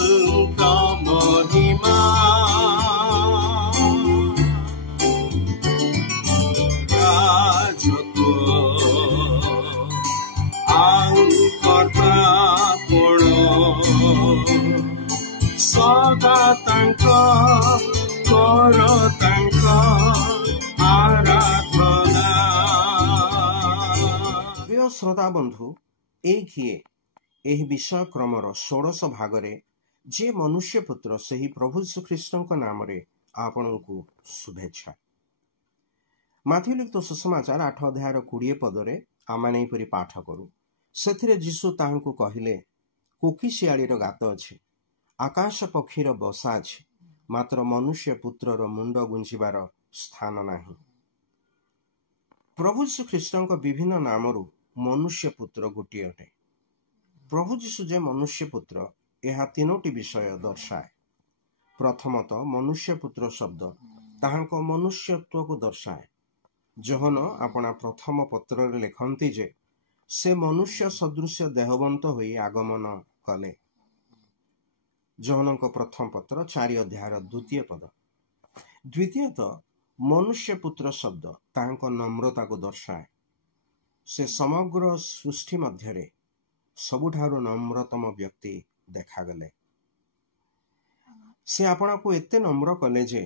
ଯୀଶୁଙ୍କ ମହିମା ସଦା ତାଙ୍କ କର ତାଙ୍କ ଆରାଧନା। ପ୍ରିୟ ଶ୍ରୋତା ବନ୍ଧୁ, ଏଇଖିଏ ଏହି ବିଷୟ କ୍ରମର 16 ଭାଗରେ ଯେ ମନୁଷ୍ୟ ପୁତ୍ର ସେହି ପ୍ରଭୁ ଯୀଶୁଖ୍ରୀଷ୍ଟଙ୍କ ନାମରେ ଆପଣଙ୍କୁ ଶୁଭେଚ୍ଛା। ମାଥିଉ ଲିଖିତ ସୁସମାଚାର 8 ଅଧ୍ୟାୟର 20 ପଦରେ ଆମେ ଏହିପରି ପାଠ କରୁ। ସେଥିରେ ଯୀଶୁ ତାହାଙ୍କୁ କହିଲେ, କୋକିଶିଆଳିର ଗାତ ଅଛି, ଆକାଶ ପକ୍ଷୀର ବସା ଅଛି, ମାତ୍ର ମନୁଷ୍ୟ ପୁତ୍ରର ମୁଣ୍ଡ ଗୁଞ୍ଜିବାର ସ୍ଥାନ ନାହିଁ। ପ୍ରଭୁ ଯୀଶୁଖ୍ରୀଷ୍ଟଙ୍କ ବିଭିନ୍ନ ନାମରୁ ମନୁଷ୍ୟ ପୁତ୍ର ଗୋଟିଏ ଅଟେ। ପ୍ରଭୁ ଯୀଶୁ ଯେ ମନୁଷ୍ୟ ପୁତ୍ର, ଏହା 3ଟି ବିଷୟ ଦର୍ଶାଏ। ପ୍ରଥମତଃ, ମନୁଷ୍ୟ ପୁତ୍ର ଶବ୍ଦ ତାହାଙ୍କ ମନୁଷ୍ୟତ୍ୱକୁ ଦର୍ଶାଏ। ଯୋହନ ଆପଣା ପ୍ରଥମ ପତ୍ରରେ ଲେଖନ୍ତି ଯେ ସେ ମନୁଷ୍ୟ ସଦୃଶ୍ୟ ଦେହବନ୍ତ ହୋଇ ଆଗମନ କଲେ। ଯୋହନଙ୍କ ପ୍ରଥମ ପତ୍ର 4 ଅଧ୍ୟାୟର 2 ପଦ। ଦ୍ୱିତୀୟତଃ, ମନୁଷ୍ୟ ପୁତ୍ର ଶବ୍ଦ ତାହାଙ୍କ ନମ୍ରତାକୁ ଦର୍ଶାଏ। ସେ ସମଗ୍ର ସୃଷ୍ଟି ମଧ୍ୟରେ ସବୁଠାରୁ ନମ୍ରତମ ବ୍ୟକ୍ତି ଦେଖାଗଲେ। ସେ ଆପଣାକୁ ଏତେ ନମ୍ର କଲେ ଯେ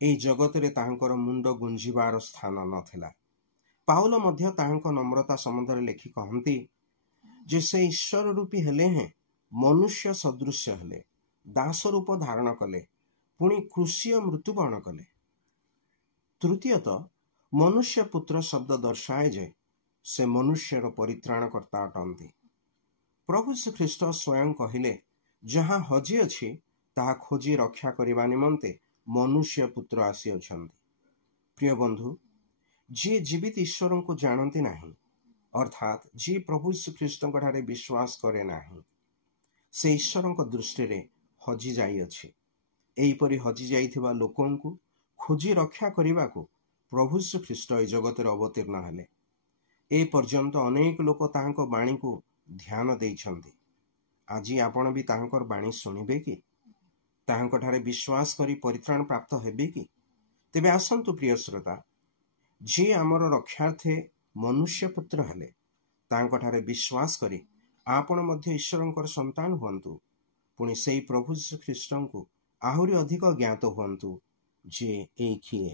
ଏହି ଜଗତରେ ତାହାଙ୍କର ମୁଣ୍ଡ ଗୁଞ୍ଜିବାର ସ୍ଥାନ ନଥିଲା। ପାଉଲ ମଧ୍ୟ ତାହାଙ୍କ ନମ୍ରତା ସମ୍ବନ୍ଧରେ ଲେଖି କହନ୍ତି ଯେ ସେ ଈଶ୍ୱର ରୂପୀ ହେଲେ ହେଁ ମନୁଷ୍ୟ ସଦୃଶ୍ୟ ହେଲେ, ଦାସ ରୂପ ଧାରଣ କଲେ, ପୁଣି କ୍ରୁଶୀୟ ମୃତ୍ୟୁବରଣ କଲେ। ତୃତୀୟତଃ, ମନୁଷ୍ୟ ପୁତ୍ର ଶବ୍ଦ ଦର୍ଶାଏ ଯେ ସେ ମନୁଷ୍ୟର ପରିତ୍ରାଣକର୍ତ୍ତା ଅଟନ୍ତି। ପ୍ରଭୁ ଶ୍ରୀଖ୍ରୀଷ୍ଟ ସ୍ୱୟଂ କହିଲେ, ଯାହା ହଜି ଅଛି ତାହା ଖୋଜି ରକ୍ଷା କରିବା ନିମନ୍ତେ ମନୁଷ୍ୟ ପୁତ୍ର ଆସିଅଛନ୍ତି। ପ୍ରିୟ ବନ୍ଧୁ, ଯିଏ ଜୀବିତ ଈଶ୍ୱରଙ୍କୁ ଜାଣନ୍ତି ନାହିଁ, ଅର୍ଥାତ୍ ଯିଏ ପ୍ରଭୁ ଶ୍ରୀଖ୍ରୀଷ୍ଟଙ୍କଠାରେ ବିଶ୍ୱାସ କରେ ନାହିଁ, ସେ ଈଶ୍ୱରଙ୍କ ଦୃଷ୍ଟିରେ ହଜି ଯାଇଅଛି। ଏହିପରି ହଜି ଯାଇଥିବା ଲୋକଙ୍କୁ ଖୋଜି ରକ୍ଷା କରିବାକୁ ପ୍ରଭୁ ଶ୍ରୀଖ୍ରୀଷ୍ଟ ଏହି ଜଗତରେ ଅବତୀର୍ଣ୍ଣ ହେଲେ। ଏ ପର୍ଯ୍ୟନ୍ତ ଅନେକ ଲୋକ ତାହାଙ୍କ ବାଣୀକୁ ଧ୍ୟାନ ଦେଇଛନ୍ତି। ଆଜି ଆପଣ ବି ତାହାଙ୍କର ବାଣୀ ଶୁଣିବେ କି? ତାହାଙ୍କଠାରେ ବିଶ୍ୱାସ କରି ପରିତ୍ରାଣ ପ୍ରାପ୍ତ ହେବେ କି? ତେବେ ଆସନ୍ତୁ ପ୍ରିୟ ଶ୍ରୋତା, ଯିଏ ଆମର ରକ୍ଷାର୍ଥେ ମନୁଷ୍ୟ ପୁତ୍ର ହେଲେ, ତାହାଙ୍କଠାରେ ବିଶ୍ୱାସ କରି ଆପଣ ମଧ୍ୟ ଈଶ୍ୱରଙ୍କର ସନ୍ତାନ ହୁଅନ୍ତୁ। ପୁଣି ସେହି ପ୍ରଭୁ ଶ୍ରୀଖ୍ରୀଷ୍ଟଙ୍କୁ ଆହୁରି ଅଧିକ ଜ୍ଞାତ ହୁଅନ୍ତୁ, ଯିଏ ଏଇଖିଏ